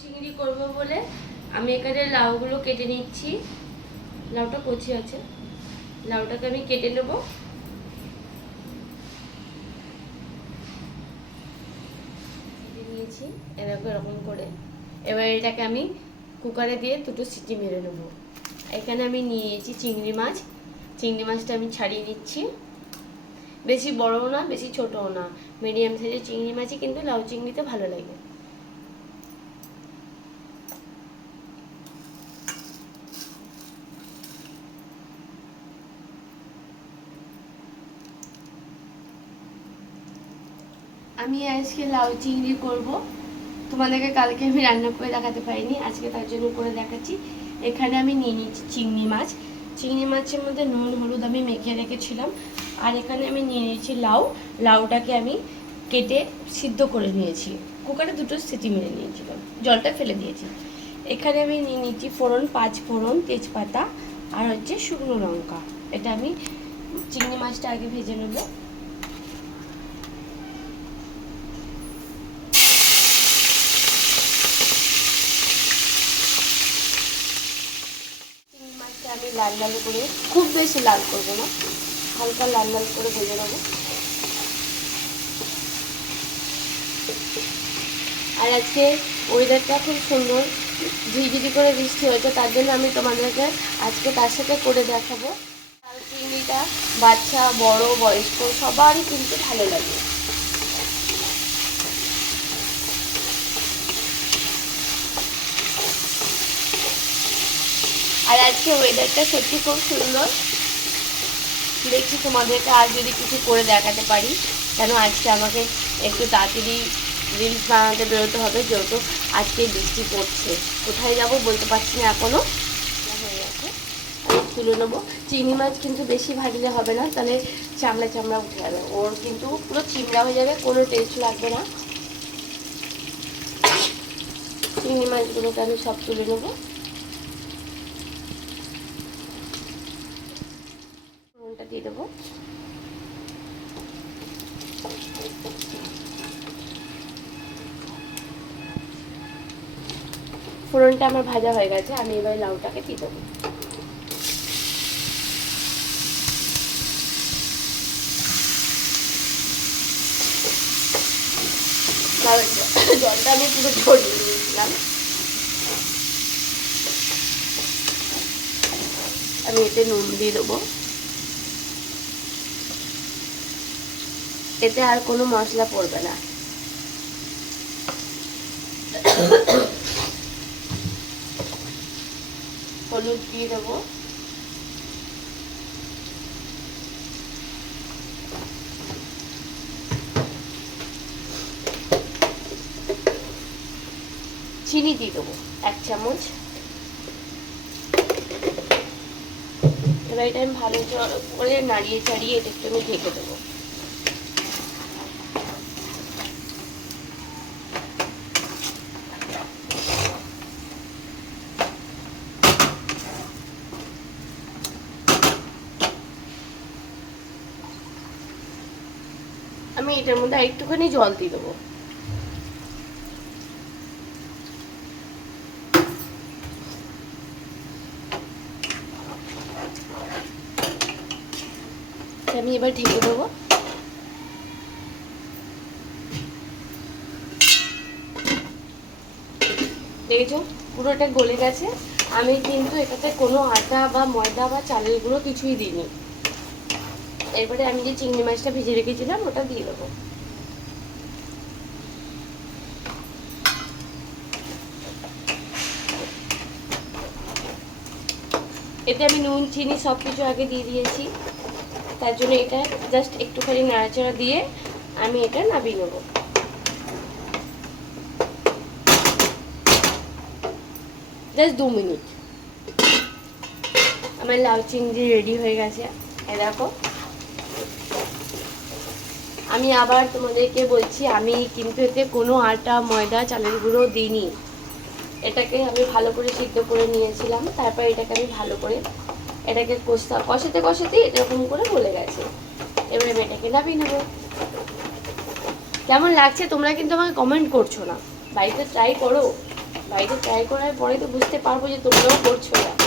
চিংড়ি করব বলে আমি এখানে লাউগুলো কেটে নিচ্ছি। লাউটা কচি আছে, লাউটাকে আমি কেটে নেব। কেটে নিয়েছি এরকম করে। এবার এটাকে আমি কুকারে দিয়ে দুটো সিটি মেরে নেব। এখানে আমি নিয়েছি চিংড়ি মাছ। চিংড়ি মাছটা আমি ছাড়িয়ে নিচ্ছি। বেশি বড়ও না বেশি ছোটও না, মিডিয়াম সাইজের চিংড়ি মাছই কিন্তু লাউ চিংড়িতে ভালো লাগে। আমি আজকে লাউ চিংড়ি করব। তোমাদেরকে কালকে আমি রান্না করে দেখাতে পারিনি, আজকে তার জন্য করে দেখাচ্ছি। এখানে আমি নিয়ে নিচ্ছি চিংড়ি মাছ। চিংড়ি মাছের মধ্যে নুন হলুদ আমি মেখে রেখেছিলাম। আর এখানে আমি নিয়ে নিয়েছি লাউ। লাউটাকে আমি কেটে সিদ্ধ করে নিয়েছি, কুকারে দুটো সিটি মেরে নিয়েছিলাম, জলটা ফেলে দিয়েছি। এখানে আমি নিয়ে নিচ্ছি ফোড়ন, 5 ফোড়ন, তেজপাতা আর হচ্ছে শুকনো লঙ্কা। এটা আমি চিংড়ি মাছটা আগে ভেজে নেব। আমি লাল লাল করে, খুব বেশি লাল করবো না, হালকা লাল লাল করে ভেজে নেবো। আর আজকে ওয়েদারটা খুব সুন্দর, ঝিরিঝিরি করে বৃষ্টি হয়েছে, তার জন্য আমি তোমাদেরকে আজকে তার সাথে করে দেখাবো। লাল চিংড়িটা বাচ্চা বড় বয়স্ক সবারই কিন্তু ভালো লাগে। আর আজকে ওয়েদারটা সত্যি খুব সুন্দর। দেখছি তোমাদেরকে আর যদি কিছু করে দেখাতে পারি, কেন আজকে আমাকে একটু তাড়াতাড়ি রিলস বানাতে বেরোতে হবে, যেহেতু আজকে বৃষ্টি পড়ছে। কোথায় যাব বলতে পারছি না এখনও। হয়ে গেছে, আমি তুলে নেবো। চিংড়ি মাছ কিন্তু বেশি ভাজলে হবে না, তাহলে চামড়া চামড়া উঠে যাবে, ওর কিন্তু পুরো চিমড়া হয়ে যাবে, কোনো টেস্ট লাগবে না। চিংড়ি মাছগুলোকে আমি সব তুলে নেবো। নুনটা দিয়ে দেবো। ফোড়নটা আমার ভাজা হয়ে গেছে, আমি এবার লাউটাকে দিয়ে দেবো। জলটা আমি পুরো ঝরিয়ে নিয়েছিলাম। আমি এতে নুন দিয়ে দেবো। এতে আর কোনো মশলা পড়বে না। হলুদ দিয়ে দেবো। চিনি দিয়ে দেবো 1 চামচ। এবার এটা আমি ভালো করে নাড়িয়ে চাড়িয়ে এটা একটু আমি ঢেকে দেবো। আমি এটার মধ্যে একটুখানি জল দিয়ে দেবো। আমি এবার ঢেকে দেবো। দেখেছো পুরোটা গলে গেছে। আমি কিন্তু এটাতে কোনো আটা বা ময়দা বা চালের গুঁড়ো কিছুই দিইনি। এরপরে আমি যে চিংড়ি মাছটা ভেজে রেখেছিলাম ওটা দিয়ে দেবো। এতে আমি নুন চিনি সব কিছু আগে দিয়ে দিয়েছি, তার জন্য এটা জাস্ট একটুখানি নাড়াচাড়া দিয়ে আমি এটা নামিয়ে নেবো। Just 2 minute. আমার লাউ চিংড়ি রেডি হয়ে গেছে। এই দেখো, আমি আবার তোমাদেরকে বলছি, আমি কিন্তু এতে কোনো আটা ময়দা চালের গুঁড়ো দিইনি। এটাকে আমি ভালো করে সিদ্ধ করে নিয়েছিলাম, তারপর এটাকে আমি ভালো করে এটাকে কষাতে কষাতে এরকম করে গলে গেছে। এবার আমি এটাকে নামিয়ে নেবো। কেমন লাগছে তোমরা কিন্তু আমাকে কমেন্ট করছো না, বাড়িতে ট্রাই করো। বাড়িতে ট্রাই করার পরে তো বুঝতে পারবো যে তোমরাও করছো না।